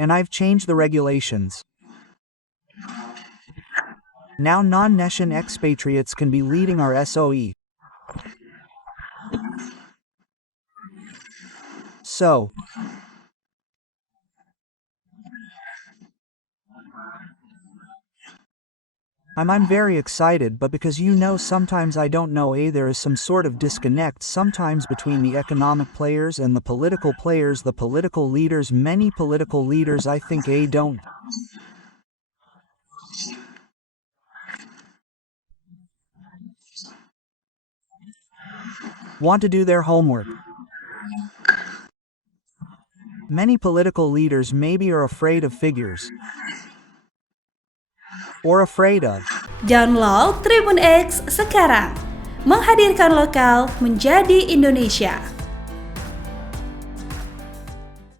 and I've changed the regulations. Now non-nation expatriates can be leading our SOE. So, I'm very excited, but because sometimes I don't know, there is some sort of disconnect sometimes between the economic players and the political players, the political leaders. Many political leaders, I think, don't want to do their homework. Many political leaders maybe are afraid of figures. Or afraid of. Download Tribun X sekarang. Menghadirkan lokal menjadi Indonesia.